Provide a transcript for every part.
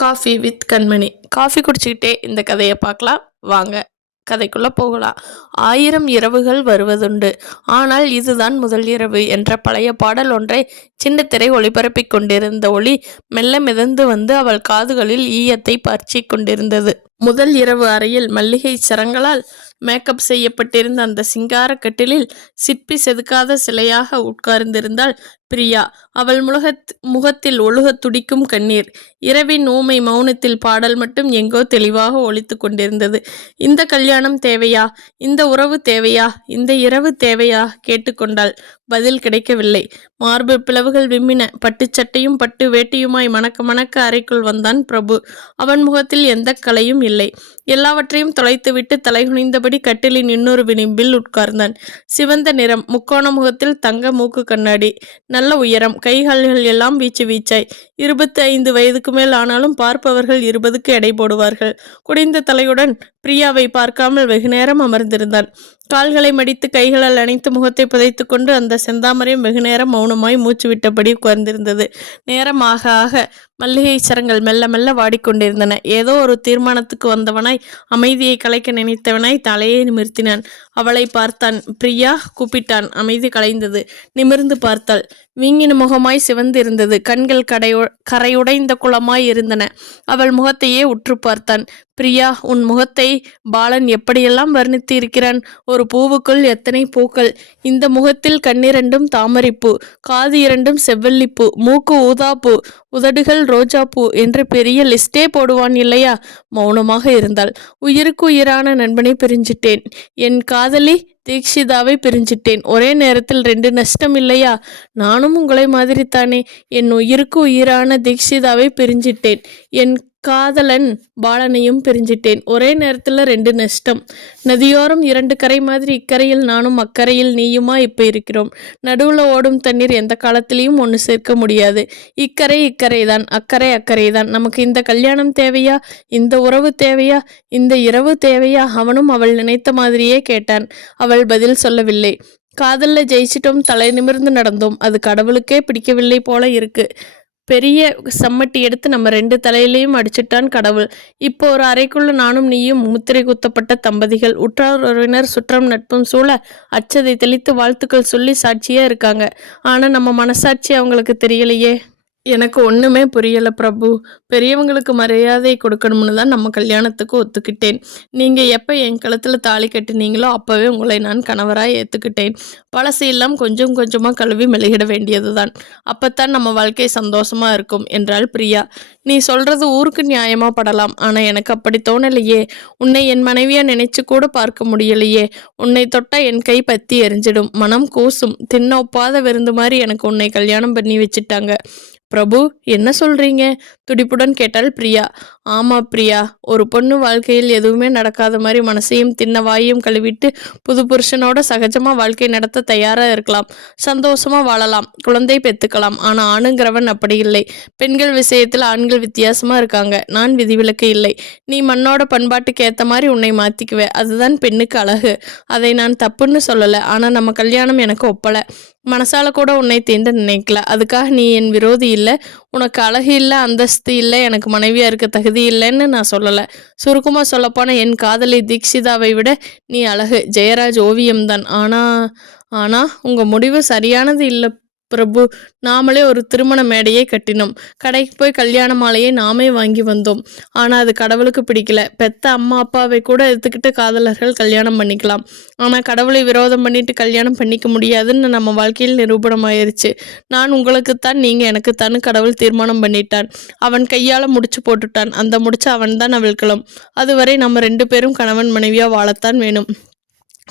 Coffee with Kanmani. Coffee குடிச்சிக்கிட்டே இந்த கதையை பார்க்கலாம். வாங்க கதைக்குள்ளே போகலாம். ஆயிரம் இரவுகள் வருவதுண்டு. ஆனால் இதுதான் முதல் இரவு என்ற பழைய பாடல் ஒன்றை சின்னத்திரை ஒளிபரப்பிக் கொண்டிருந்த ஒளி மெல்ல மிதந்து வந்து அவள் காதுகளில் ஈயத்தை பறிச்சிக் கொண்டிருந்தது. முதல் இரவு அறையில் மல்லிகை சரங்களால் மேக்கப் செய்யப்பட்டிருந்த அந்த சிங்கார கட்டிலில் சிற்பி செதுக்காத சிலையாக உட்கார்ந்திருந்தால் பிரியா அவள் முழகத் முகத்தில் ஒழுகத் துடிக்கும் கண்ணீர். இரவின் ஊமை மௌனத்தில் பாடல் மட்டும் எங்கோ தெளிவாக ஒழித்து கொண்டிருந்தது. இந்த கல்யாணம் தேவையா? இந்த உறவு தேவையா? இந்த இரவு தேவையா? கேட்டுக்கொண்டாள் பதில் கிடைக்கவில்லை. மார்பு பிளவுகள் விம்மின. பட்டுச்சட்டையும் பட்டு வேட்டியுமாய் மணக்க மணக்க அறைக்குள் வந்தான் பிரபு. அவன் முகத்தில் எந்த கலையும் இல்லை. எல்லாவற்றையும் தொலைத்துவிட்டு தலைகுனிந்தபடி கட்டிலின் இன்னொரு விளிம்பில் உட்கார்ந்தான். சிவந்த நிறம். முக்கோண முகத்தில் தங்க மூக்கு கண்ணாடி. நல்ல உயரம். கைகால்கள் எல்லாம் வீச்சு வீச்சாய். இருபத்தி ஐந்து வயதுக்கு மேல் ஆனாலும் பார்ப்பவர்கள் இருபதுக்கு எடை போடுவார்கள். குடிந்த தலையுடன் பிரியாவை பார்க்காமல் வெகுநேரம் அமர்ந்திருந்தான் கால்களை மடித்து கைகளால் அணைத்து முகத்தை புதைத்து கொண்டு அந்த செந்தாமரையும் வெகுநேரம் மௌனமாய் மூச்சு விட்டபடி உட்கார்ந்திருந்தது. நேரம் ஆக ஆக மல்லிகை சரங்கள் மெல்ல மெல்ல வாடிக்கொண்டிருந்தன. ஏதோ ஒரு தீர்மானத்துக்கு வந்தவனாய் அமைதியை கலைக்க நினைத்தவனாய் தலையை நிமிர்த்தினான். அவளை பார்த்தான். பிரியா கூப்பிட்டான். அமைதி கலைந்தது. நிமிர்ந்து பார்த்தாள். வீங்கின முகமாய் சிவந்திருந்தது. கண்கள் கடையு கரையுடைந்த குளமாய் இருந்தன. அவள் முகத்தையே உற்று பார்த்தான். பிரியா உன் முகத்தை பாலன் எப்படியெல்லாம் வர்ணித்து இருக்கிறான் ஒரு பூவுக்குள் எத்தனை பூக்கள்? இந்த முகத்தில் கண்ணிரண்டும் தாமரைப்பூ காது இரண்டும் செவ்வல்லிப்பூ மூக்கு ஊதாப்பூ உதடுகள் ரோஜாப்பூ என்று பெரிய லிஸ்டே போடுவான் இல்லையா? மௌனமாக இருந்தாள். உயிருக்கு உயிரான நண்பனை பிரிஞ்சிட்டேன். என் காதலி தீக்ஷிதாவை பிரிஞ்சிட்டேன். ஒரே நேரத்தில் ரெண்டு நஷ்டம் இல்லையா? நானும் உங்களை மாதிரி தானே என் உயிருக்கு உயிரான தீக்ஷிதாவை பிரிஞ்சிட்டேன். என் காதலன் பாலனையும் பிரிஞ்சிட்டேன். ஒரே நேரத்தில் ரெண்டு நஷ்டம். நதியோரம் இரண்டு கரை மாதிரி இக்கரையில் நானும் அக்கறையில் நீயுமா இப்போ இருக்கிறோம். நடுவில் ஓடும் தண்ணீர் எந்த காலத்திலையும் ஒன்று சேர்க்க முடியாது. இக்கரை இக்கரை தான் அக்கறை அக்கறை தான் நமக்கு இந்த கல்யாணம் தேவையா? இந்த உறவு தேவையா? இந்த இரவு தேவையா? அவனும் அவள் நினைத்த மாதிரியே கேட்டான். அவள் பதில் சொல்லவில்லை. காதலில் ஜெயிச்சிட்டோம் தலை நிமிர்ந்து நடந்தோம். அது கடவுளுக்கே பிடிக்கவில்லை போல இருக்கு. பெரிய சம்மட்டி எடுத்து நம்ம ரெண்டு தலையிலையும் அடிச்சிட்டான் கடவுள். இப்போ ஒரு அறைக்குள்ள நானும் நீயும் முத்திரை குத்தப்பட்ட தம்பதிகள் உற்றார் உறவினர் சுற்றம் நட்பும் சூழ அச்சதை தெளித்து வாழ்த்துக்கள் சொல்லி சாட்சியா இருக்காங்க. ஆனா நம்ம மனசாட்சி அவங்களுக்கு தெரியலையே. எனக்கு ஒன்றுமே புரியலை பிரபு. பெரியவங்களுக்கு மரியாதை கொடுக்கணும்னு தான் நம்ம கல்யாணத்துக்கு ஒத்துக்கிட்டேன். நீங்கள் எப்போ என் கழுத்தில் தாலி கட்டினீங்களோ அப்போவே உங்களை நான் கணவராக ஏற்றுக்கிட்டேன் பழசையெல்லாம் கொஞ்சம் கொஞ்சமாக கழுவி மெழுகிட வேண்டியது தான் அப்போத்தான் நம்ம வாழ்க்கை சந்தோஷமாக இருக்கும் என்றாள் பிரியா. நீ சொல்கிறது ஊருக்கு நியாயமாக படலாம் ஆனால் எனக்கு அப்படி தோணலையே. உன்னை என் மனைவியாக நினைச்சு கூட பார்க்க முடியலையே. உன்னை தொட்டால் என் கை பத்தி எரிஞ்சிடும் மனம் கூசும். தின்ன ஒப்பாத விருந்து மாதிரி எனக்கு உன்னை கல்யாணம் பண்ணி வச்சுட்டாங்க. பிரபு என்ன சொல்றீங்க? துடிப்புடன் கேட்டாள் பிரியா. ஆமா பிரியா ஒரு பொண்ணு வாழ்க்கையில் எதுவுமே நடக்காத மாதிரி மனசையும் தின்ன வாயையும் கழுவிட்டு புது புருஷனோட சகஜமா வாழ்க்கை நடத்த தயாரா இருக்கலாம். சந்தோஷமா வாழலாம் குழந்தை பெத்துக்கலாம். ஆனா ஆணுங்கிறவன் அப்படி இல்லை. பெண்கள் விஷயத்தில் ஆண்கள் வித்தியாசமா இருக்காங்க. நான் விதிவிலக்கு இல்லை. நீ மண்ணோட பண்பாட்டுக்கு ஏத்த மாதிரி உன்னை மாத்திக்குவே. அதுதான் பெண்ணுக்கு அழகு. அதை நான் தப்புன்னு சொல்லலை. ஆனா நம்ம கல்யாணம் எனக்கு ஒப்பலை. மனசால கூட உன்னை தீண்ட நினைக்கல. அதுக்காக நீ என் விரோதி இல்லை. உனக்கு அழகு இல்லை அந்தஸ்து இல்லை எனக்கு மனைவியாக இருக்க தகுதி இல்லைன்னு நான் சொல்லலை. சுருக்கமாக சொல்லப்போனால் என் காதலி தீக்ஷிதாவை விட நீ அழகு. ஜெயராஜ் ஓவியம்தான். ஆனால் ஆனால் உங்கள் முடிவு சரியானது இல்லை பிரபு நாமளே ஒரு திருமண மேடையை கட்டினோம். கடைக்கு போய் கல்யாண மாலையை நாமே வாங்கி வந்தோம். ஆனால் அது கடவுளுக்கு பிடிக்கல. பெத்த அம்மா அப்பாவை கூட எடுத்துக்கிட்டு காதலர்கள் கல்யாணம் பண்ணிக்கலாம். ஆனால் கடவுளை விரோதம் பண்ணிட்டு கல்யாணம் பண்ணிக்க முடியாதுன்னு நம்ம வாழ்க்கையில் நிரூபணம் ஆயிருச்சு நான் உங்களுக்குத்தான் நீங்கள் எனக்குத்தான் கடவுள் தீர்மானம் பண்ணிட்டான் அவன் கையால் முடிச்சு போட்டுட்டான். அந்த முடிச்சு அவன் தான் அவிழ்க்கலாம் அதுவரை நம்ம ரெண்டு பேரும் கணவன் மனைவியாக வாழத்தான் வேணும்.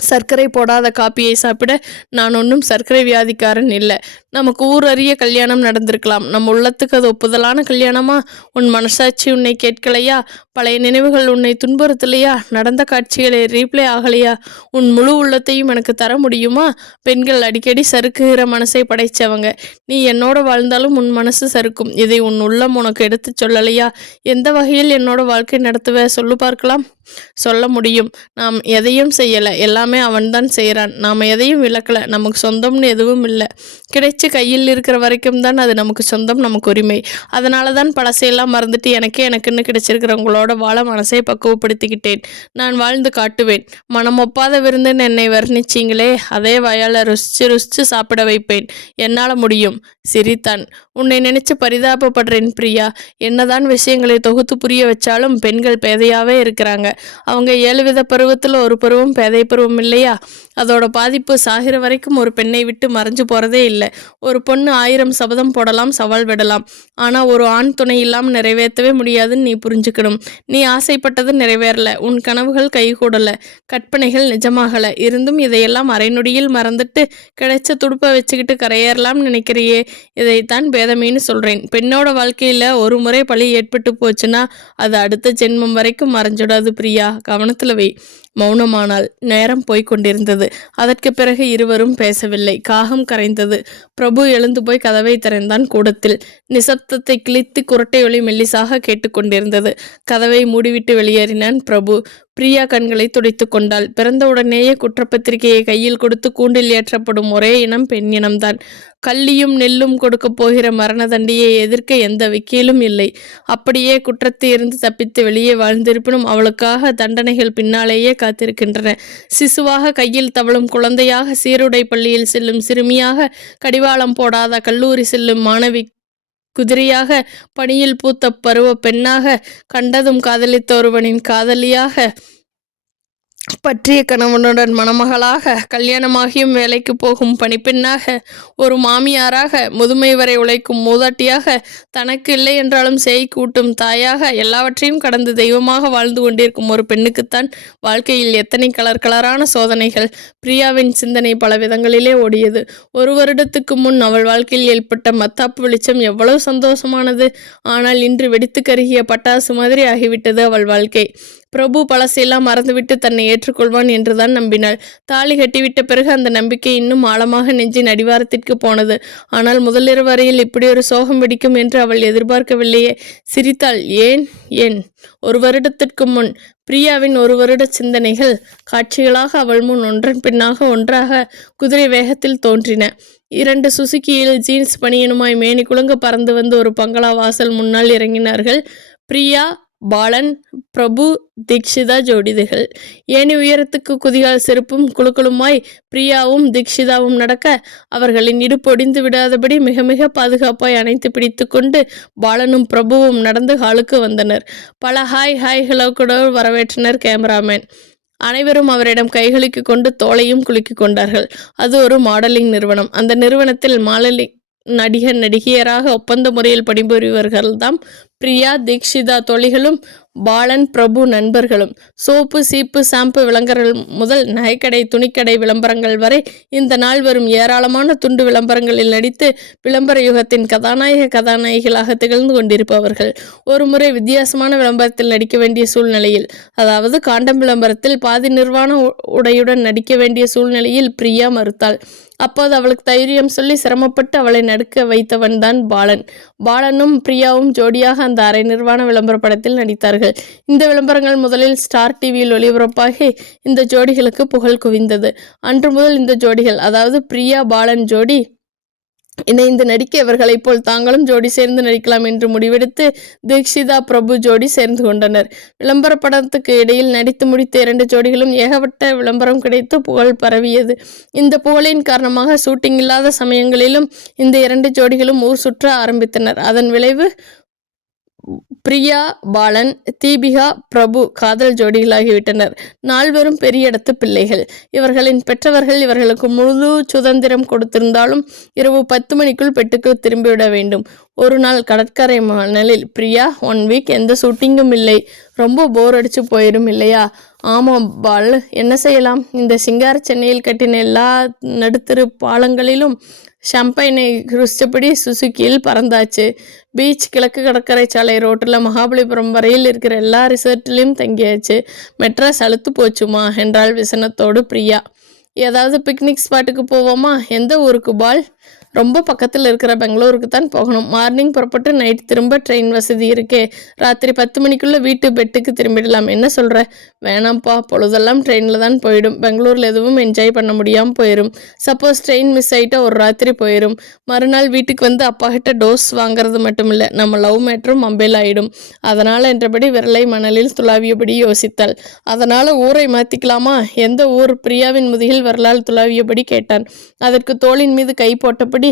சர்க்கரை போடாத காப்பியை சாப்பிட நான் ஒன்றும் சர்க்கரை வியாதிக்காரன் இல்லை. நமக்கு ஊர் அறிய கல்யாணம் நடந்திருக்கலாம். நம் உள்ளத்துக்கு அது ஒப்புதலான கல்யாணமா? உன் மனசாட்சி உன்னை கேட்கலையா? பழைய நினைவுகள் உன்னை துன்புறுத்தலையா? நடந்த காட்சிகளை ரீப்ளே ஆகலையா? உன் முழு உள்ளத்தையும் எனக்கு தர முடியுமா? பெண்கள் அடிக்கடி சறுக்குகிற மனசை படைச்சவங்க. நீ என்னோட வாழ்ந்தாலும் உன் மனசு சறுக்கும். இதை உன் உள்ளம் உனக்கு எடுத்து சொல்லலையா? எந்த வகையில் என்னோட வாழ்க்கை நடத்துவ? சொல்லு பார்க்கலாம். சொல்ல முடியும். நாம் எதையும் செய்யலை. எல்லாமே அவன்தான் செய்கிறான் நாம் எதையும் விளக்கலை. நமக்கு சொந்தம்னு எதுவும் இல்லை. கிடைச்ச மூச்சு கையில் இருக்கிற வரைக்கும் தான் அது நமக்கு சொந்தம் நமக்கு உரிமை. அதனால தான் பழசையெல்லாம் மறந்துட்டு எனக்கே எனக்குன்னு கிடைச்சிருக்கிறவங்களோட வாழ மனசை பக்குவப்படுத்திக்கிட்டேன். நான் வாழ்ந்து காட்டுவேன். மனம் ஒப்பாத விருந்துன்னு என்னை வர்ணிச்சிங்களே அதே வயால ருசிச்சு ருசிச்சு சாப்பிட வைப்பேன். என்னால் முடியும்? சிரித்தான். உன்னை நினைச்சு பரிதாபப்படுறேன் பிரியா. என்னதான் விஷயங்களை தொகுத்து புரிய வச்சாலும் பெண்கள் பேதையாவே இருக்கிறாங்க. அவங்க ஏழு வித பருவத்தில் ஒரு பருவம் பேதை பருவம் இல்லையா? அதோட பாதிப்பு சாகிற வரைக்கும் ஒரு பெண்ணை விட்டு மறைஞ்சு போகிறதே இல்லை. ஒரு பொண்ணு ஆயிரம் சபதம் போடலாம் சவால் விடலாம். ஆனால் ஒரு ஆண் துணை இல்லாமல் நிறைவேற்றவே முடியாதுன்னு நீ புரிஞ்சுக்கணும். நீ ஆசைப்பட்டது நிறைவேறல. உன் கனவுகள் கைகூடலை. கற்பனைகள் நிஜமாகலை. இருந்தும் இதையெல்லாம் அரைநொடியில் மறந்துட்டு கிடைச்ச துடுப்பை வச்சுக்கிட்டு கரையேறலாம்னு நினைக்கிறியே. இதைத்தான் வேதமின்னு சொல்றேன். பெண்ணோட வாழ்க்கையில் ஒரு முறை பழி ஏற்பட்டு போச்சுன்னா அது அடுத்த ஜென்மம் வரைக்கும் மறைஞ்சிடாது பிரியா. கவனத்தில் வை. மௌனமானால் நேரம் போய்க் கொண்டிருந்தது. அதற்கு பிறகு இருவரும் பேசவில்லை. காகம் கரைந்தது. பிரபு எழுந்து போய் கதவை திறந்தான் கூடத்தில். நிசப்தத்தை கிழித்து குரட்டை ஒளி மெல்லிசாக கேட்டுக்கொண்டிருந்தது. கதவை மூடிவிட்டு வெளியேறினான் பிரபு. பிரியா கண்களை துடைத்து கொண்டாள். பிறந்தவுடனேயே குற்றப்பத்திரிகையை கையில் கொடுத்து கூண்டில் ஏற்றப்படும் ஒரே இனம் பெண் இனம்தான். கள்ளியும் நெல்லும் கொடுக்கப் போகிற மரண தண்டியை எதிர்க்க எந்த வக்கீலும் இல்லை. அப்படியே குற்றத்தை இருந்து தப்பித்து வெளியே வாழ்ந்திருப்பினும் அவளுக்காக தண்டனைகள் பின்னாலேயே காத்திருக்கின்றன. சிசுவாக கையில் தவழும் குழந்தையாக சீருடை பள்ளியில் செல்லும் சிறுமியாக கடிவாளம் போடாத கல்லூரி செல்லும் மாணவி குதிரையாக பணியில் பூத்த பருவ பெண்ணாக கண்டதும் காதலித்த ஒருவனின் காதலியாக பற்றிய கணவனுடன் மணமகளாக கல்யாணமாகியும் வேலைக்கு போகும் பணிப்பெண்ணாக ஒரு மாமியாராக முதுமை வரை உழைக்கும் மூதாட்டியாக தனக்கு இல்லை என்றாலும் செய் கூட்டும் தாயாக எல்லாவற்றையும் கடந்து தெய்வமாக வாழ்ந்து கொண்டிருக்கும் ஒரு பெண்ணுக்குத்தான் வாழ்க்கையில் எத்தனை கலர் கலரான சோதனைகள். பிரியாவின் சிந்தனை பல விதங்களிலே ஓடியது. ஒரு வருடத்துக்கு முன் அவள் வாழ்க்கையில் ஏற்பட்ட மத்தாப்பு வெளிச்சம் எவ்வளவு சந்தோஷமானது. ஆனால் இன்று வெடித்து கருகிய பட்டாசு மாதிரி ஆகிவிட்டது அவள் வாழ்க்கை. பிரபு பழசையெல்லாம் மறந்துவிட்டு தன்னை ஏற்றுக்கொள்வான் என்றுதான் நம்பினாள். தாலி கட்டிவிட்ட பிறகு அந்த நம்பிக்கை இன்னும் ஆழமாக நெஞ்சின் அடிவாரத்திற்கு போனது. ஆனால் முதலிரவு வரையில் இப்படி ஒரு சோகம் வெடிக்கும் என்று அவள் எதிர்பார்க்கவில்லையே. சிரித்தாள். ஏன்? ஏன்? ஒரு வருடத்திற்கு முன் பிரியாவின் ஒரு வருட சிந்தனைகள் காட்சிகளாக அவள் முன் ஒன்றன் பின்னாக ஒன்றாக குதிரை வேகத்தில் தோன்றின. இரண்டு சுசுக்கியில் ஜீன்ஸ் பணியனுமாய் மேனி குலுங்க பறந்து வந்து ஒரு பங்களா வாசல் முன்னால் இறங்கினார்கள். பிரியா பாலன் பிரபு தீக்ஷிதா ஜோடிகள் ஏணி உயரத்துக்கு குதிகால் செருப்பும் குழுக்களுமாய் பிரியாவும் தீக்ஷிதாவும் நடக்க அவர்களின் இடுப்பொடிந்து விடாதபடி மிக மிக பாதுகாப்பாய் அணைத்து பிடித்து கொண்டு பாலனும் பிரபுவும் நடந்து ஹாலுக்கு வந்தனர். பல ஹாய் ஹாய் ஹலோ கூட வரவேற்றனர் கேமராமேன். அனைவரும் அவரிடம் கைகளுக்கு கொண்டு தோலையும் குலுக்கி கொண்டார்கள். அது ஒரு மாடலிங் நிறுவனம். அந்த நிறுவனத்தில் மாடலிங் நடிகர் நடிகையராக ஒப்பந்த முறையில் பணிபுரிவர்கள்தாம் பிரியா தீக்ஷிதா தோழிகளும் பாலன் பிரபு நண்பர்களும் சோப்பு சீப்பு ஷாம்பு விளம்பரங்கள் முதல் நகைக்கடை துணிக்கடை விளம்பரங்கள் வரை இந்த நாள் வரும். ஏராளமான துண்டு விளம்பரங்களில் நடித்து விளம்பர யுகத்தின் கதாநாயக கதாநாயகிகளாக திகழ்ந்து கொண்டிருப்பவர்கள். ஒரு முறை வித்தியாசமான விளம்பரத்தில் நடிக்க வேண்டிய சூழ்நிலையில் அதாவது காண்டம் விளம்பரத்தில் பாதி நிர்வாண உடையுடன் நடிக்க வேண்டிய சூழ்நிலையில் பிரியா மறுத்தாள். அப்போது அவளுக்கு தைரியம் சொல்லி சிரமப்பட்டு அவளை நடுக்க வைத்தவன் தான் பாலன். பாலனும் பிரியாவும் ஜோடியாக அந்த அரை நிர்வாண விளம்பர படத்தில் நடித்தார்கள். இந்த விளம்பரங்கள் முதலில் ஸ்டார் டிவியில் ஒளிபரப்பாகி இந்த ஜோடிகளுக்கு புகழ் குவிந்தது. அன்று முதல் இந்த ஜோடிகள் அதாவது பிரியா பாலன் ஜோடி இணைந்து நடிக்க இவர்களைப் போல் தாங்களும் ஜோடி சேர்ந்து நடிக்கலாம் என்று முடிவெடுத்து தீக்ஷிதா பிரபு ஜோடி சேர்ந்து கொண்டனர். விளம்பர படத்துக்கு இடையில் நடித்து முடித்த இரண்டு ஜோடிகளும் ஏகப்பட்ட விளம்பரம் கிடைத்து புகழ் பரவியது. இந்த புகழின் காரணமாக ஷூட்டிங் இல்லாத சமயங்களிலும் இந்த இரண்டு ஜோடிகளும் ஊர் சுற்ற ஆரம்பித்தனர். அதன் விளைவு பிரியா பாலன் தீபிகா பிரபு காதல் ஜோடிகளாகிவிட்டனர். நால்வரும் பெரிய இடத்து பிள்ளைகள். இவர்களின் பெற்றவர்கள் இவர்களுக்கு முழு சுதந்திரம் கொடுத்திருந்தாலும் இரவு பத்து மணிக்குள் பெட்டுக்கு திரும்பிவிட வேண்டும். ஒரு நாள் கடற்கரை மணலில் பிரியா ஒன் வீக் எந்த ஷூட்டிங்கும் இல்லை. ரொம்ப போர் அடிச்சு போயிடும் இல்லையா? ஆமாம் பால். என்ன செய்யலாம்? இந்த சிங்கார சென்னையில் கட்டின எல்லா நடுத்தரு பாலங்களிலும் ஷம்பைனை ருசிச்சபடி சுசுக்கியில் பறந்தாச்சு. பீச் கிழக்கு கடற்கரை சாலை ரோட்டில் மகாபலிபுரம் வரையில் இருக்கிற எல்லா ரிசார்ட்லேயும் தங்கியாச்சு. மெட்ராஸ் அழுத்து போச்சுமா? என்றாள் விசனத்தோடு பிரியா. ஏதாவது பிக்னிக் ஸ்பாட்டுக்கு போவோமா? எந்த ஊருக்கு பால்? ரொம்ப பக்கத்தில் இருக்கிற பெங்களூருக்கு தான் போகணும். மார்னிங் புறப்பட்டு நைட் திரும்ப ட்ரெயின் வசதி இருக்கே. ராத்திரி பத்து மணிக்குள்ளே வீட்டு பெட்டுக்கு திரும்பிடலாம். என்ன சொல்கிற வேணாம்ப்பா. பொழுதெல்லாம் ட்ரெயினில் தான் போயிடும். பெங்களூரில் எதுவும் என்ஜாய் பண்ண முடியாமல் போயிடும் சப்போஸ் ட்ரெயின் மிஸ் ஆகிட்டா ஒரு ராத்திரி போயிடும் மறுநாள் வீட்டுக்கு வந்து அப்பா கிட்ட டோஸ் வாங்குறது மட்டும் இல்லை. நம்ம லவ் மேட்ரும் மொபைல் ஆகிடும் அதனால் என்றபடி விரலை மணலில் துளாவியபடி யோசித்தாள். அதனால் ஊரை மாற்றிக்கலாமா எந்த ஊர் பிரியாவின் முதுகில் விரலால் துளாவியபடி கேட்டான். அதற்கு தோளின் மீது கை போட்டபடி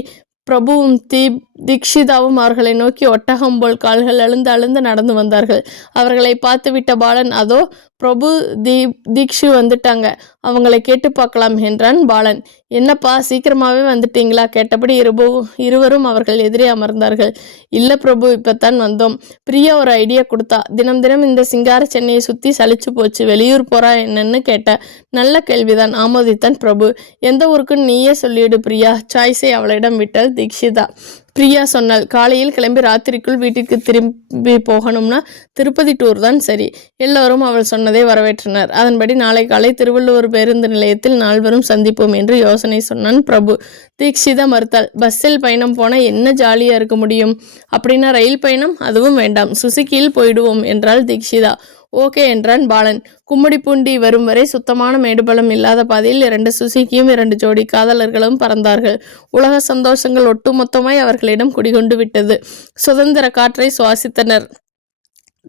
பிரபுவும் தீப் தீக்ஷிதாவும் அவர்களை நோக்கி ஒட்டகம் போல் கால்கள் அழுந்து அழுந்து நடந்து வந்தார்கள். அவர்களை பார்த்துவிட்ட பாலன் அதோ பிரபு தீப் தீக்ஷு வந்துட்டாங்க. அவங்களை கேட்டு பார்க்கலாம் என்றான் பாலன். என்னப்பா சீக்கிரமாகவே வந்துட்டீங்களா? கேட்டபடி இருபு இருவரும் அவர்கள் எதிரே அமர்ந்தார்கள். இல்லை பிரபு இப்போத்தான் வந்தோம். பிரியா ஒரு ஐடியா கொடுத்தா. தினம் தினம் இந்த சிங்கார சென்னையை சுற்றி சலிச்சு போச்சு. வெளியூர் போறா என்னன்னு கேட்ட. நல்ல கேள்விதான். ஆமோதித்தான் பிரபு. எந்த ஊருக்குன்னு நீயே சொல்லிவிடு பிரியா. சாய்ஸை அவளிடம் விட்டால் தீக்ஷிதா. பிரியா சொன்னாள் காலையில் கிளம்பி ராத்திரிக்குள் வீட்டிற்கு திரும்பி போகணும்னா திருப்பதி டூர் தான் சரி. எல்லோரும் அவள் சொன்னதை வரவேற்றனர். அதன்படி நாளை காலை திருவள்ளுவர் பேருந்து நிலையத்தில் நால்வரும் சந்திப்போம் என்று யோசனை சொன்னான் பிரபு. தீக்ஷிதா மறுத்தாள் பஸ்ஸில் பயணம் போனால் என்ன ஜாலியாக இருக்க முடியும்? அப்படின்னா ரயில் பயணம் அதுவும் வேண்டாம். சுசுக்கியில் போயிடுவோம் என்றாள் தீக்ஷிதா. ஓகே என்றான் பாலன். கும்மிடிப்பூண்டி வரும் வரை சுத்தமான மேடுபலம் இல்லாத பாதையில் இரண்டு சுசுகியும் இரண்டு ஜோடி காதலர்களும் பறந்தார்கள். உலக சந்தோஷங்கள் ஒட்டுமொத்தமாய் அவர்களிடம் குடிகொண்டு விட்டது. சுதந்திர காற்றை சுவாசித்தனர்.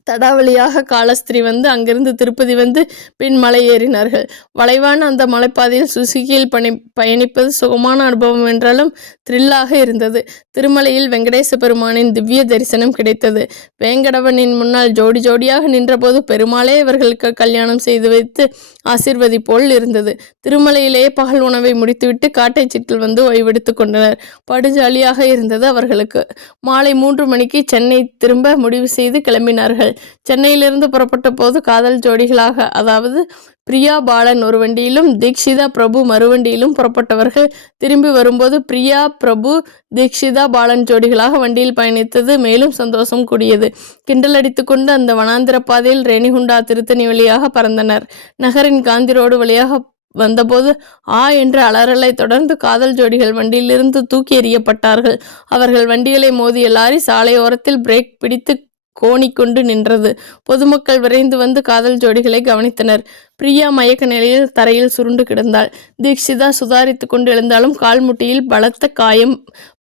தடாவளியாக காலஸ்திரி வந்து அங்கிருந்து திருப்பதி வந்து பின் மலை ஏறினார்கள் வளைவான அந்த மலைப்பாதையில் சுசுகியில் பணி பயணிப்பது சுகமான அனுபவம் என்றாலும் த்ரில்லாக இருந்தது. திருமலையில் வெங்கடேச பெருமானின் திவ்ய தரிசனம் கிடைத்தது. வேங்கடவனின் முன்னால் ஜோடி ஜோடியாக நின்றபோது பெருமாளே இவர்களுக்கு கல்யாணம் செய்து வைத்து ஆசிர்வதி போல் இருந்தது. திருமலையிலேயே பகல் உணவை முடித்துவிட்டு காட்டை சிட்டில் வந்து ஓய்வெடுத்து கொண்டனர். படுஜாலியாக இருந்தது அவர்களுக்கு. மாலை மூன்று மணிக்கு சென்னை திரும்ப முடிவு செய்து கிளம்பினார்கள். சென்னையிலிருந்து புறப்பட்ட போது காதல் ஜோடிகளாக அதாவது பிரியா பாலன் ஒரு வண்டியிலும் தீக்ஷிதா பிரபு மறுவண்டியிலும் புறப்பட்டவர்கள் திரும்பி வரும்போது பிரியா பிரபு தீக்ஷிதா பாலன் ஜோடிகளாக வண்டியில் பயணித்தது மேலும் சந்தோஷம் கூடியது. கிண்டல் அடித்துக்கொண்டு அந்த வனாந்திர பாதையில் ரேணிகுண்டா திருத்தணி வழியாக பறந்தனர். நகரின் காந்தி ரோடு வழியாக வந்தபோது ஆ என்ற அலறலை தொடர்ந்து காதல் ஜோடிகள் வண்டியிலிருந்து தூக்கி எறியப்பட்டார்கள். அவர்கள் வண்டிகளை மோதிய லாரி சாலையோரத்தில் பிரேக் பிடித்து கோணிக்கொண்டு நின்றது. பொதுமக்கள் விரைந்து வந்து காதல் ஜோடிகளை கவனித்தனர். பிரியா மயக்க நிலையில் தரையில் சுருண்டு கிடந்தாள். தீக்ஷிதா சுதாரித்து கொண்டு எழுந்தாலும் கால்முட்டியில் பலத்த காயம்.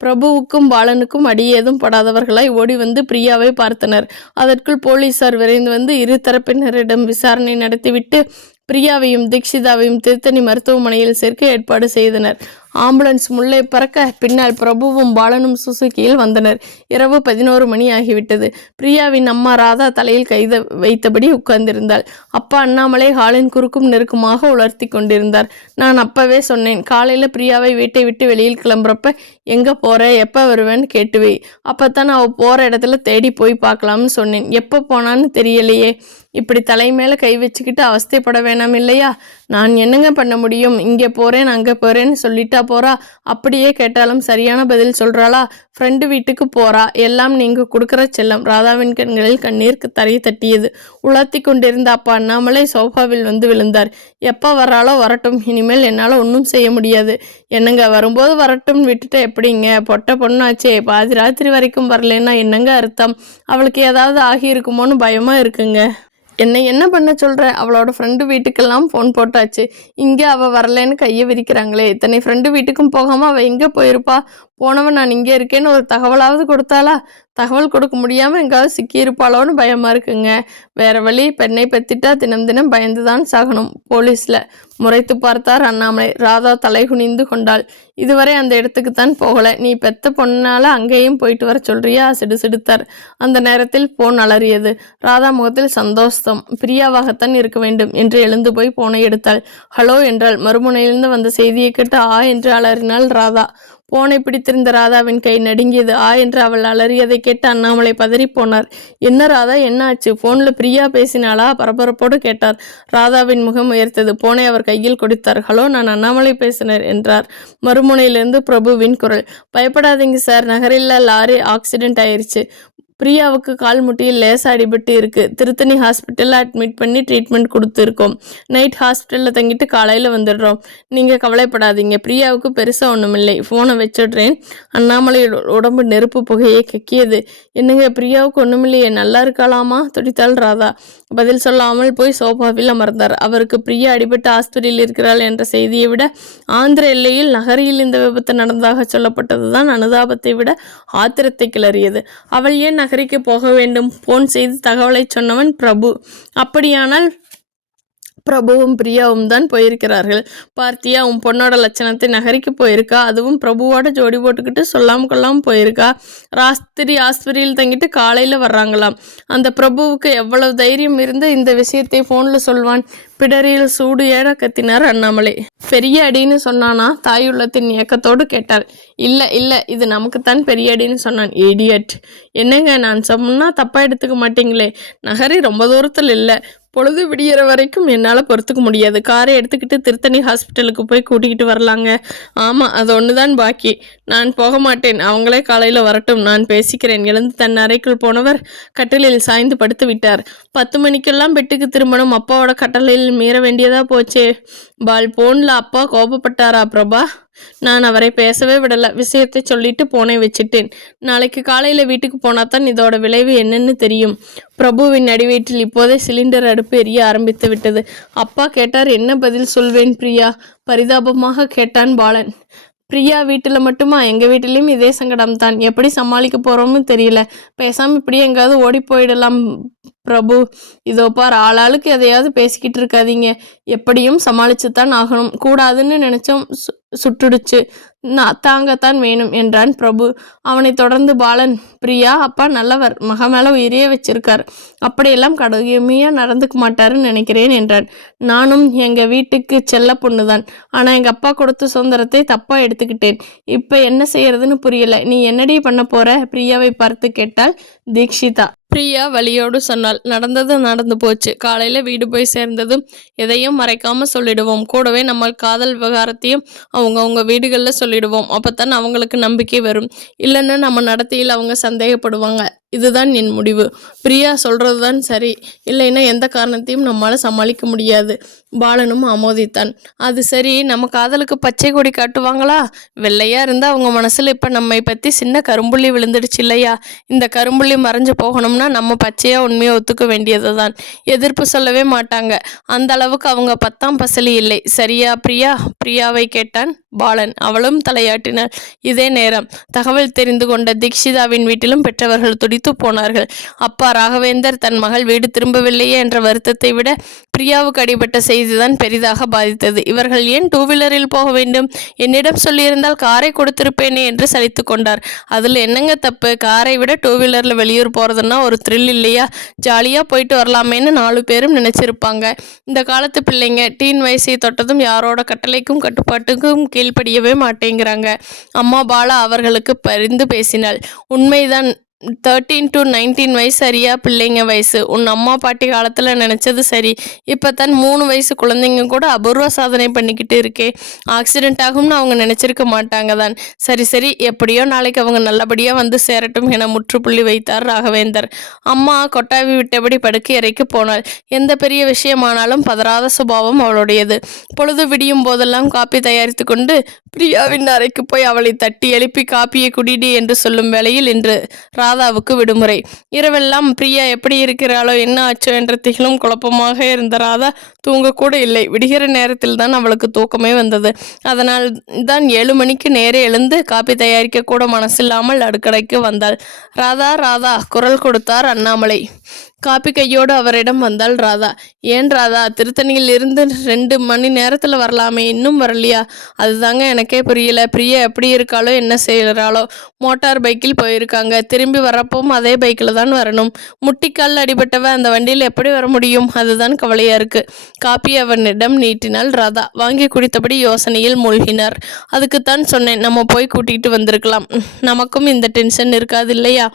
பிரபுவுக்கும் பாலனுக்கும் அடியேதும் படாதவர்களாய் ஓடி வந்து பிரியாவை பார்த்தனர். அதற்குள் போலீசார் விரைந்து வந்து இரு தரப்பினரிடம் விசாரணை நடத்திவிட்டு பிரியாவையும் தீக்ஷிதாவையும் திருத்தணி மருத்துவமனையில் சேர்க்க ஏற்பாடு செய்தனர். ஆம்புலன்ஸ் முள்ளே பறக்க பின்னால் பிரபுவும் பாலனும் சுசுக்கியில் வந்தனர். இரவு பதினோரு மணி ஆகிவிட்டது. பிரியாவின் அம்மா ராதா தலையில் கைத வைத்தபடி உட்கார்ந்திருந்தாள். அப்பா அண்ணாமலை ஹாலின் குறுக்கும் நெருக்குமாக உலர்த்தி கொண்டிருந்தார். நான் அப்பவே சொன்னேன் காலையில் பிரியாவை வீட்டை விட்டு வெளியில் கிளம்புறப்ப எங்கே போற எப்போ வருவேன்னு கேட்டுவை. அப்போத்தான் அவள் போகிற இடத்துல தேடி போய் பார்க்கலாம்னு சொன்னேன். எப்போ போனான்னு தெரியலையே. இப்படி தலை மேலே கை வச்சுக்கிட்டு அவஸ்தைப்பட வேணாம் இல்லையா? நான் என்னங்க பண்ண முடியும்? இங்கே போகிறேன் அங்கே போகிறேன்னு சொல்லிட்டா போறா? அப்படியே கேட்டாலும் சரியான பதில் சொல்கிறாளா ஃப்ரெண்டு வீட்டுக்கு போறா. எல்லாம் நீங்கள் கொடுக்குற செல்லம். ராதாவின் கண்களில் கண்ணீருக்கு தரையை தட்டியது. உலாத்தி கொண்டிருந்த அப்பா அண்ணாமலை சோஃபாவில் வந்து விழுந்தார். எப்போ வர்றாளோ வரட்டும். இனிமேல் என்னால் ஒன்றும் செய்ய முடியாது. என்னங்க வரும்போது வரட்டும் விட்டுட்டு எப்படிங்க? பொட்டை பொண்ணாச்சே. பாதி ராத்திரி வரைக்கும் வரலன்னா என்னங்க அர்த்தம்? அவளுக்கு ஏதாவது ஆகியிருக்குமோன்னு பயமாக இருக்குங்க. என்னை என்ன பண்ண சொல்கிற அவளோட ஃப்ரெண்டு வீட்டுக்கெல்லாம் ஃபோன் போட்டாச்சு. இங்கே அவள் வரலைன்னு கையை விரிக்கிறாங்களே. இத்தனை ஃப்ரெண்டு வீட்டுக்கும் போகாமல் அவள் எங்கே போயிருப்பா? போனவன் நான் இங்கே இருக்கேன்னு ஒரு தகவலாவது கொடுத்தாளா? தகவல் கொடுக்க முடியாமல் எங்காவது சிக்கியிருப்பாளோன்னு பயமாக இருக்குங்க. வேற வழி பெண்ணை பெத்திட்டா தினம் தினம் பயந்து தான் சாகணும். போலீஸில் முறைத்து பார்த்தார் அண்ணாமலை. ராதா தலை குனிந்து கொண்டாள். இதுவரை அந்த இடத்துக்கு தான் போகலை. நீ பெத்த பொண்ணால் அங்கேயும் போயிட்டு வர சொல்றியா? சிடு சிடுத்தார் அந்த நேரத்தில் போன் அலறியது. ராதா முகத்தில் சந்தோஷம். பிரியாவாகத்தான் இருக்க வேண்டும் என்று எழுந்து போய் போனை எடுத்தாள். ஹலோ என்றாள். மறுமுனையிலிருந்து வந்த செய்தியை கேட்டு ஆ என்று அலறினாள் ராதா. போனை பிடித்திருந்த ராதாவின் கை நடுங்கியது. ஆ என்று அவள் அலறியதை கேட்டு அண்ணாமலை பதறிப்போனார். என்ன ராதா என்ன ஆச்சு? போன்ல பிரியா பேசினாளா? பரபரப்போடு கேட்டார். ராதாவின் முகம் உயர்த்தது. போனை அவர் கையில் கொடுத்தார். ஹலோ நான் அண்ணாமலை பேசினர் என்றார். மறுமுனையிலிருந்து பிரபுவின் குரல். பயப்படாதீங்க சார். நகரில் லாரி ஆக்சிடென்ட் ஆயிருச்சு. பிரியாவுக்கு கால் முட்டியில் லேசாக அடிபட்டு இருக்கு. திருத்தணி ஹாஸ்பிட்டலில் அட்மிட் பண்ணி ட்ரீட்மெண்ட் கொடுத்துருக்கோம். நைட் ஹாஸ்பிட்டலில் தங்கிட்டு காலையில் வந்துடுறோம். நீங்கள் கவலைப்படாதீங்க. பிரியாவுக்கு பெருசாக ஒன்றுமில்லை ஃபோனை வச்சிடுறேன். அண்ணாமலை உடம்பு நெருப்பு புகையை கக்கியது. என்னங்க பிரியாவுக்கு ஒன்றுமில்லையே நல்லா இருக்கலாமா துடித்தாள் ராதா. பதில் சொல்லாமல் போய் சோஃபாவில் அமர்ந்தார். அவருக்கு பிரியா அடிபட்டு ஆஸ்பத்திரியில் இருக்கிறாள் என்ற செய்தியை விட ஆந்திர எல்லையில் நகரில் இந்த விபத்து நடந்ததாக சொல்லப்பட்டதுதான் அனுதாபத்தை விட ஆத்திரத்தை கிளறியது. அவள் ஏன் நகரிக்கு போக வேண்டும். போன் செய்து தகவலை சொன்னவன் பிரபு. அப்படியானால் பிரபுவும் பிரியாவும் தான் போயிருக்கிறார்கள். பார்த்தியா உன் பொண்ணோட லட்சணத்தை நகரிக்கு போயிருக்கா? அதுவும் பிரபுவோட ஜோடி போட்டுக்கிட்டு சொல்லாம கொள்ளாம போயிருக்கா? ராஸ்திரி ஆஸ்பத்திரியில் தங்கிட்டு காலையில் வர்றாங்களாம். அந்த பிரபுவுக்கு எவ்வளவு தைரியம் இருந்து இந்த விஷயத்தை ஃபோனில் சொல்வான்? பிடரியில் சூடு ஏற கத்தினார் அண்ணாமலை. பெரிய அடின்னு சொன்னானா? தாயுள்ளத்தின் இயக்கத்தோடு கேட்டார் இல்லை இல்லை இது நமக்குத்தான் பெரிய அடின்னு சொன்னான். இடியட் என்னங்க நான் சொன்னால் தப்பாக எடுத்துக்க மாட்டீங்களே? நகரி ரொம்ப தூரத்தில் இல்லை. பொழுது விடியற வரைக்கும் என்னால் பொறுத்துக்க முடியாது. காரை எடுத்துக்கிட்டு திருத்தணி ஹாஸ்பிட்டலுக்கு போய் கூட்டிக்கிட்டு வரலாங்க. ஆமாம் அது ஒன்று தான் பாக்கி. நான் போக மாட்டேன். அவங்களே காலையில் வரட்டும். நான் பேசிக்கிறேன். எழுந்து தன் அறைக்குள் போனவர் கட்டிலில் சாய்ந்து படுத்து விட்டார். பத்து மணிக்கெல்லாம் பெட்டுக்கு திரும்பணும். அப்பாவோட கட்டளையில் மீற வேண்டியதா போச்சே. பால் போன்ல அப்பா கோபப்பட்டாரா பிரபா? நான் அவரை பேசவே விடல. விஷயத்தை சொல்லிட்டு போனை வச்சிட்டேன். நாளைக்கு காலையில் வீட்டுக்கு போனால் தான் இதோட விளைவு என்னன்னு தெரியும். பிரபுவின் அடிவீட்டில் இப்போதே சிலிண்டர் அடுப்பு எரிய ஆரம்பித்து விட்டது. அப்பா கேட்டார் என்ன பதில் சொல்வேன் பிரியா? பரிதாபமாக கேட்டான் பாலன். பிரியா வீட்டில் மட்டுமா? எங்கள் வீட்டிலையும் இதே சங்கடம் தான் எப்படி சமாளிக்க போகிறோம்னு தெரியல. பேசாமல் இப்படி எங்கேயாவது ஓடி போயிடலாம் பிரபு இதோ பார் ஆளாளுக்கு எதையாவது பேசிக்கிட்டு இருக்காதீங்க. எப்படியும் சமாளித்து தான் ஆகணும். கூடாதுன்னு நினச்சோம் சு சுட்டுடுச்சு. நான் தாங்கத்தான் வேணும் என்றான் பிரபு. அவனை தொடர்ந்து பாலன் பிரியா அப்பா நல்லவர். மக மேல உயிரியே வச்சிருக்கார். அப்படியெல்லாம் கடுமையாக நடந்துக்க மாட்டாருன்னு நினைக்கிறேன் என்றான். நானும் எங்கள் வீட்டுக்கு செல்ல பொண்ணு தான் ஆனால் எங்கள் அப்பா கொடுத்த சுதந்திரத்தை தப்பாக எடுத்துக்கிட்டேன். இப்போ என்ன செய்யறதுன்னு புரியல. நீ என்னடி பண்ண போற? பிரியாவை பார்த்து கேட்டால் தீக்ஷிதா. பிரியா வழியோடு சொன்னால் நடந்தது நடந்து போச்சு. காலையில் வீடு போய் சேர்ந்ததும் எதையும் மறைக்காம சொல்லிடுவோம். கூடவே நம்ம காதல் விவகாரத்தையும் அவங்க அவங்க வீடுகளில் சொல்லிடுவோம். அப்போத்தான் அவங்களுக்கு நம்பிக்கை வரும். இல்லைன்னா நம்ம நடத்தையில் அவங்க சந்தேகப்படுவாங்க. இதுதான் என் முடிவு. பிரியா சொல்கிறது தான் சரி. இல்லைன்னா எந்த காரணத்தையும் நம்மளால் சமாளிக்க முடியாது. பாலனும் ஆமோதித்தான். அது சரி நம்ம காதலுக்கு பச்சை கொடி காட்டுவாங்களா? வெள்ளையாக இருந்தால் அவங்க மனசில் இப்போ நம்மை பற்றி சின்ன கரும்புள்ளி விழுந்துடுச்சு இல்லையா? இந்த கரும்புள்ளி மறைஞ்சு போகணும்னா நம்ம பச்சையாக உண்மையை ஒத்துக்க வேண்டியது தான் எதிர்ப்பு சொல்லவே மாட்டாங்க. அந்த அளவுக்கு அவங்க பத்தாம் பசலி இல்லை. சரியா பிரியா? பிரியாவை கேட்டான் பாலன். அவளும் தலையாட்டினாள். இதே நேரம் தகவல் தெரிந்து கொண்ட தீக்ஷிதாவின் வீட்டிலும் பெற்றவர்கள் துடி திகைத்து போனார்கள். அப்பா ராகவேந்தர் தன் மகள் வீடு திரும்பவில்லையே என்ற வருத்தத்தை விட பிரியாவுக்கு அடிபட்ட செய்திதான் பெரிதாக பாதித்தது. இவர்கள் ஏன் டூ வீலரில் போக வேண்டும்? என்னிடம் சொல்லியிருந்தால் காரை கொடுத்திருப்பேனே என்று சலித்து கொண்டார். அதில் என்னங்க தப்பு? காரை விட டூ வீலரில் வெளியூர் போகிறதுனா ஒரு த்ரில் இல்லையா? ஜாலியாக போயிட்டு வரலாமேன்னு நாலு பேரும் நினச்சிருப்பாங்க. இந்த காலத்து பிள்ளைங்க டீன் வயசை தொட்டதும் யாரோட கட்டளைக்கும் கட்டுப்பாட்டுக்கும் கீழ்ப்படியவே மாட்டேங்கிறாங்க. அம்மா பாலா அவர்களுக்கு பரிந்து பேசினாள். உண்மைதான் தேர்ட்டீன் டு நைன்டீன் வயசு சரியா பிள்ளைங்க வயசு. உன் அம்மா பாட்டி காலத்தில் நினச்சது சரி. இப்போ தான் மூணு வயசு குழந்தைங்க கூட அபூர்வ சாதனை பண்ணிக்கிட்டு இருக்கே. ஆக்சிடென்ட் ஆகும்னு அவங்க நினச்சிருக்க மாட்டாங்க தான். சரி சரி எப்படியோ நாளைக்கு அவங்க நல்லபடியாக வந்து சேரட்டும் என முற்றுப்புள்ளி வைத்தார் ராகவேந்தர். அம்மா கொட்டாவி விட்டபடி படுக்கை அறைக்கு போனாள். எந்த பெரிய விஷயமானாலும் பதறாத சுபாவம் அவளுடையது. பொழுது விடியும் போதெல்லாம் காப்பி தயாரித்து கொண்டு பிரியாவின் அறைக்கு போய் அவளை தட்டி எழுப்பி காப்பியை குடிடி என்று சொல்லும் வேளையில் இன்று ராதாவுக்கு விடுமுறை. இரவெல்லாம் பிரியா எப்படி இருக்கிறாளோ என்ன ஆச்சோ என்ற திகிலும் குழப்பமாக இருந்த ராதா தூங்கக்கூட இல்லை. விடுகிற நேரத்தில் தான் அவளுக்கு தூக்கமே வந்தது. அதனால் தான் ஏழு மணிக்கு நேரே எழுந்து காப்பி தயாரிக்க கூட மனசில்லாமல் அடுக்கடைக்கு வந்தாள். ராதா ராதா குரல் கொடுத்தார் அண்ணாமலை. காப்பி கையோடு அவரிடம் வந்தாள் ராதா. ஏன் ராதா திருத்தணியில் இருந்து ரெண்டு மணி நேரத்தில் வரலாமே இன்னும் வரலையா? அதுதாங்க எனக்கே புரியல. பிரியா எப்படி இருக்காளோ என்ன செய்கிறாளோ மோட்டார் பைக்கில் போயிருக்காங்க. திரும்பி வரப்பவும் அதே பைக்கில் தான் வரணும். முட்டிக்கால் அடிபட்டவ அந்த வண்டியில் எப்படி வர முடியும்? அதுதான் கவலையாக இருக்குது காப்பி அவனிடம் நீட்டினாள் ராதா. வாங்கி குடித்தபடி யோசனையில் மூழ்கினார். அதுக்குத்தான் சொன்னேன் நம்ம போய் கூட்டிகிட்டு வந்திருக்கலாம். நமக்கும் இந்த டென்ஷன் இருக்காது இல்லையா?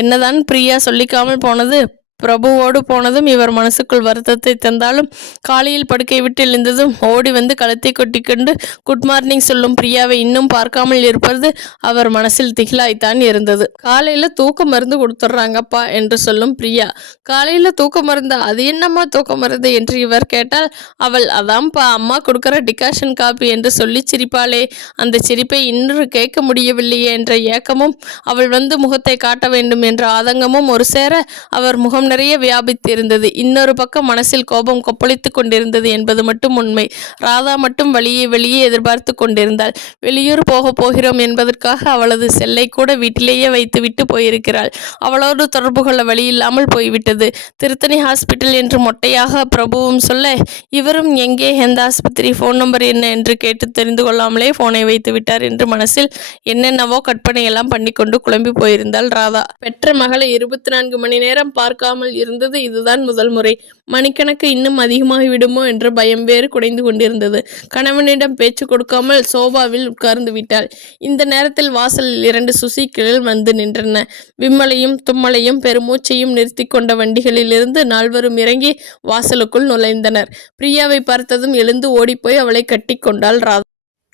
என்னதான் பிரியா சொல்லிக்காமல் போனது பிரபுவோடு போனதும் இவர் மனசுக்குள் வருத்தத்தை தந்தாலும் காலையில் படுக்கை விட்டு எழுந்ததும் ஓடி வந்து கழுத்தை கொட்டிக்கொண்டு குட் மார்னிங் சொல்லும் பிரியாவை இன்னும் பார்க்காமல் இருப்பது அவர் மனசில் திகிலாய்த்தான் இருந்தது. காலையில் தூக்க மருந்து கொடுத்துட்றாங்கப்பா என்று சொல்லும் பிரியா காலையில் தூக்க மருந்தா? அது என்னம்மா தூக்க மருந்து? என்று இவர் கேட்டால் அவள் அதான்ப்பா அம்மா கொடுக்குற டிகாஷன் காப்பி என்று சொல்லி சிரிப்பாளே அந்த சிரிப்பை இன்னொரு கேட்க முடியவில்லையே என்ற ஏக்கமும் அவள் வந்து முகத்தை காட்ட வேண்டும் என்ற ஆதங்கமும் ஒரு சேர அவர் முகம் நிறைய வியாபித்திருந்தது. இன்னொரு பக்கம் மனசில் கோபம் கொப்பளித்து கொண்டிருந்தது என்பது மட்டும் உண்மை. ராதா மட்டும் வழியே வெளியே எதிர்பார்த்து கொண்டிருந்தாள். வெளியூர் போக போகிறோம் என்பதற்காக அவளது செல்லை கூட வீட்டிலேயே வைத்துவிட்டு போயிருக்கிறாள். அவளோடு தொடர்பு கொள்ள வழியில்லாமல் போய்விட்டது. திருத்தணி ஹாஸ்பிட்டல் என்று மொட்டையாக பிரபுவும் சொல்ல இவரும் எங்கே? எந்த ஆஸ்பத்திரி? ஃபோன் நம்பர் என்ன? என்று கேட்டு தெரிந்து கொள்ளாமலே ஃபோனை வைத்து விட்டார் என்று மனசில் என்னென்னவோ கற்பனையெல்லாம் பண்ணிக்கொண்டு குழம்பி போயிருந்தாள் ராதா. பெற்ற மகளை இருபத்தி நான்கு மணி நேரம் பார்க்காமல் இருந்தது. இதுதான் முதல் முறை. மணிக்கணக்கு இன்னும் அதிகமாகி விடுமோ என்ற பயம் வேறு குடைந்து கொண்டிருந்தது. கணவனிடம் பேச்சு கொடுக்காமல் சோபாவில் உட்கார்ந்து விட்டாள். இந்த நேரத்தில் வாசலில் இரண்டு சுசிக்கள் வந்து நின்றன. விம்மலையும் தும்மலையும் பெருமூச்சையும் நிறுத்தி கொண்ட வண்டிகளிலிருந்து நால்வரும் இறங்கி வாசலுக்குள் நுழைந்தனர். பிரியாவை பார்த்ததும் எழுந்து ஓடிப்போய் அவளை கட்டிக்கொண்டாள் ராதா.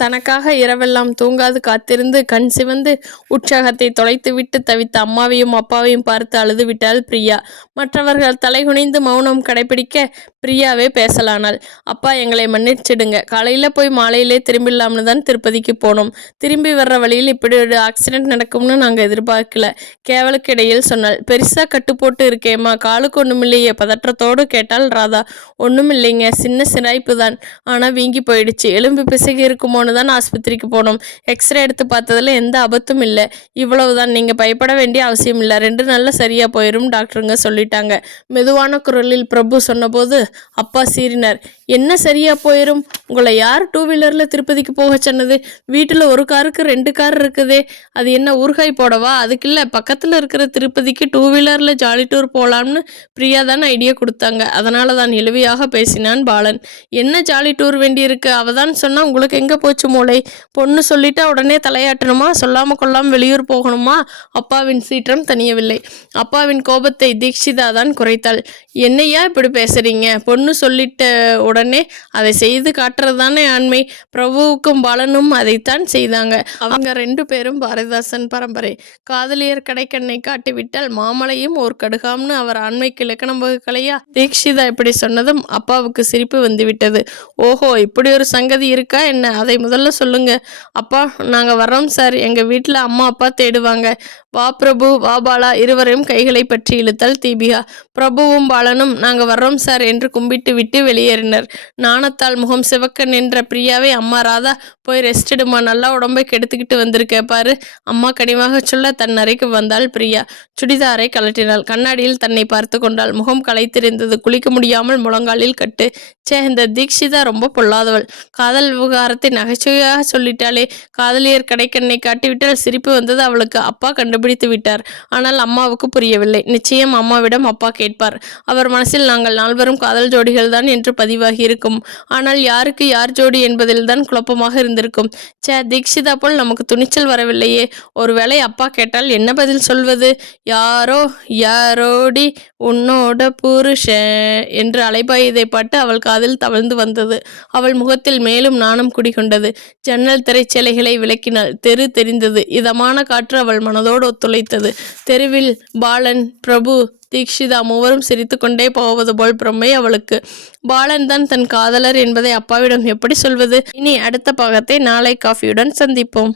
தனக்காக இரவெல்லாம் தூங்காது காத்திருந்து கண் சிவந்து உற்சாகத்தை தொலைத்துவிட்டு தவித்த அம்மாவையும் அப்பாவையும் பார்த்து அழுது விட்டாள் பிரியா. மற்றவர்கள் தலைகுனிந்து மௌனம் கடைபிடிக்க பிரியாவே பேசலானாள். அப்பா எங்களை மன்னிச்சிடுங்க. காலையில் போய் மாலையிலே திரும்பிடலாம்னு தான் திருப்பதிக்கு போனோம். திரும்பி வர்ற வழியில் இப்படி ஒரு ஆக்சிடென்ட் நடக்கும்னு நாங்கள் எதிர்பார்க்கல. கேவலுக்கு இடையில் சொன்னாள். பெருசாக கட்டு போட்டு இருக்கேம்மா. காலுக்கு ஒன்றுமில்லையே பதற்றத்தோடு கேட்டால் ராதா. ஒன்றும் இல்லைங்க சின்ன சிராய்ப்பு தான். ஆனால் வீங்கி போயிடுச்சு. எலும்பு பிசகி இருக்குமோன்னு தான் ஆஸ்பத்திரிக்கு போனோம் எக்ஸ்ரே எடுத்து பார்த்ததில் எந்த ஆபத்தும் இல்லை. இவ்வளவுதான். நீங்கள் பயப்பட வேண்டிய அவசியம் இல்லை. ரெண்டு நாளில் சரியாக போயிடும் டாக்டருங்க சொல்லிட்டாங்க. மெதுவான குரலில் பிரபு சொன்னபோது அப்பா சீறினார். என்ன சரியாக போயிடும் உங்களை யார் டூ வீலரில் திருப்பதிக்கு போக சொன்னது? வீட்டில் ஒரு காருக்கு ரெண்டு கார் இருக்குதே. அது என்ன ஊறுகாய் போடவா? அதுக்கு இல்லை பக்கத்தில் இருக்கிற திருப்பதிக்கு டூ வீலரில் ஜாலி டூர் போகலாம்னு பிரியா தான் ஐடியா கொடுத்தாங்க. அதனால தான் இழுவியாக பேசினான் பாலன். என்ன ஜாலி டூர் வேண்டியிருக்கு? அவ தான் சொன்னா உங்களுக்கு எங்கே போச்சு மூளை? பொண்ணு சொல்லிட்டா உடனே தலையாட்டணுமா? சொல்லாம கொள்ளாம வெளியூர் போகணுமா? அப்பாவின் சீற்றம் தனியவில்லை அப்பாவின் கோபத்தை தீக்ஷிதா தான் குறைத்தாள். என்னையா இப்படி பேசுறீங்க? பொண்ணு சொல்லிட்ட உடனே உடனே அதை செய்து காட்டுறது தானே ஆண்மை. பிரபுவுக்கும் பலனும் அதைத்தான் செய்தாங்க. அவங்க ரெண்டு பேரும் பாரதிதாசன் பரம்பரை. காதலியர் கடைக்கண்ணை காட்டிவிட்டால் மாமலையும் ஒரு கடுகாம்னு அவர் ஆண்மைக்கு இலக்கணம் வகுக்கலையா? தீக்ஷிதா இப்படி சொன்னதும் அப்பாவுக்கு சிரிப்பு வந்துவிட்டது. ஓஹோ இப்படி ஒரு சங்கதி இருக்கா என்ன? அதை முதல்ல சொல்லுங்க. அப்பா நாங்கள் வர்றோம் சார். எங்கள் வீட்டில் அம்மா அப்பா தேடுவாங்க. வா பிரபு வா பாலா இருவரையும் கைகளை பற்றி இழுத்தாள் தீபிகா. பிரபுவும் பாலனும் நாங்கள் வர்றோம் சார் என்று கும்பிட்டு விட்டு வெளியேறினர். நாணத்தால் முகம் சிவக்க நின்ற பிரியாவை அம்மா ராதா போய் ரெஸ்ட் எடுமா நல்லா உடம்பை கெடுத்துக்கிட்டு வந்திருக்க பாரு. அம்மா கனிவாக சொல்ல தன் அறைக்கு வந்தாள் பிரியா. சுடிதாரை கழட்டினாள் கண்ணாடியில் தன்னை பார்த்து கொண்டாள். முகம் களைத்திருந்தது. குளிக்க முடியாமல் முழங்காலில் கட்டு. சே இந்த தீக்ஷிதா ரொம்ப பொல்லாதவள். காதல் விவகாரத்தை நகைச்சுவையாக சொல்லிட்டாலே காதலியர் கடைக்கண்ணை காட்டிவிட்டால் சிரிப்பு வந்தது அவளுக்கு. அப்பா கண்டு கண்டுபிடித்து விட்டார். ஆனால் அம்மாவுக்கு புரியவில்லை. நிச்சயம் அம்மாவிடம் அப்பா கேட்பார். அவர் மனசில் நாங்கள் நால்வரும் காதல் ஜோடிகள் தான் என்று பதிவாகி இருக்கும் ஆனால் யாருக்கு யார் ஜோடி என்பதில் தான் குழப்பமாக இருந்திருக்கும். சே தீக்ஷிதா போல் நமக்கு துணிச்சல் வரவில்லையே. ஒருவேளை அப்பா கேட்டால் என்ன பதில் சொல்வது? யாரோ யாரோடி உன்னோட புருஷ என்று அலைபாயுதை பாட்டு அவள் காதில் தவழ்ந்து வந்தது. அவள் முகத்தில் மேலும் நாணம் குடிகொண்டது. ஜன்னல் திரைச்சேலைகளை விளக்கினாள் தெரு தெரிந்தது. இதமான காற்று அவள் மனதோடு ஒத்துழைத்தது தெருவில் பாலன் பிரபு தீக்ஷிதா மூவரும் சிரித்துக்கொண்டே போவது போல் பிரமை அவளுக்கு. பாலன் தான் தன் காதலர் என்பதை அப்பாவிடம் எப்படி சொல்வது? இனி அடுத்த பாகத்தை நாளை காஃபியுடன் சந்திப்போம்.